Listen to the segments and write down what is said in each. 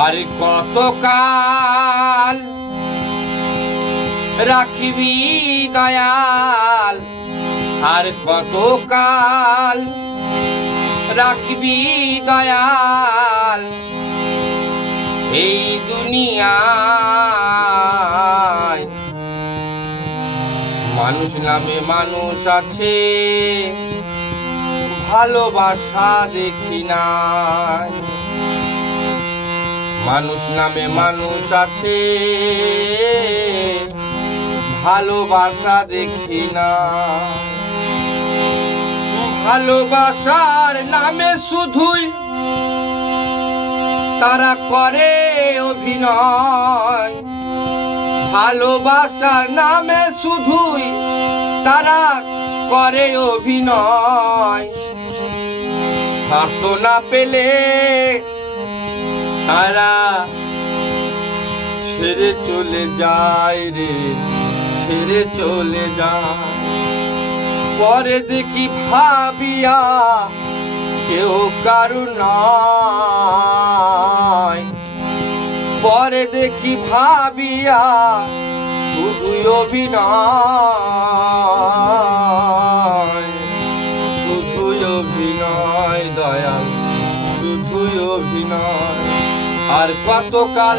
আর কতকাল রাখিবি দয়াল, আর কতকাল রাখিবি দয়াল এই দুনিয়ায়। মানুষ নামে মানুষ আছে, ভালোবাসা দেখি নাই। মানুষ নামে মানুষ আছে, ভালোবাসা দেখি না। ভালোবাসার নামে শুধুই তারা করে অভিনয়। ভালোবাসার নামে শুধুই তারা করে অভিনয়। স্বার্থ না পেলে তারা ছেড়ে চলে যায় রে, ছেড়ে চলে যায়। পরে দেখি ভাবিয়া কেউ কারু নয়। পরে দেখি ভাবিয়া শুধুই অভিনয়, শুধুই অভিনয় দয়াল, শুধুই অভিনয়। আর কতকাল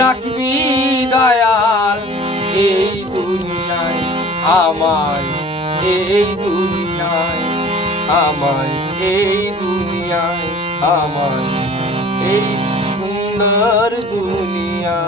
রাখবি দয়াল এই দুনিয়ায় আমায়, এই দুনিয়ায় আমায়, এই দুনিয়ায় আমায়, এই সুন্দর দুনিয়া।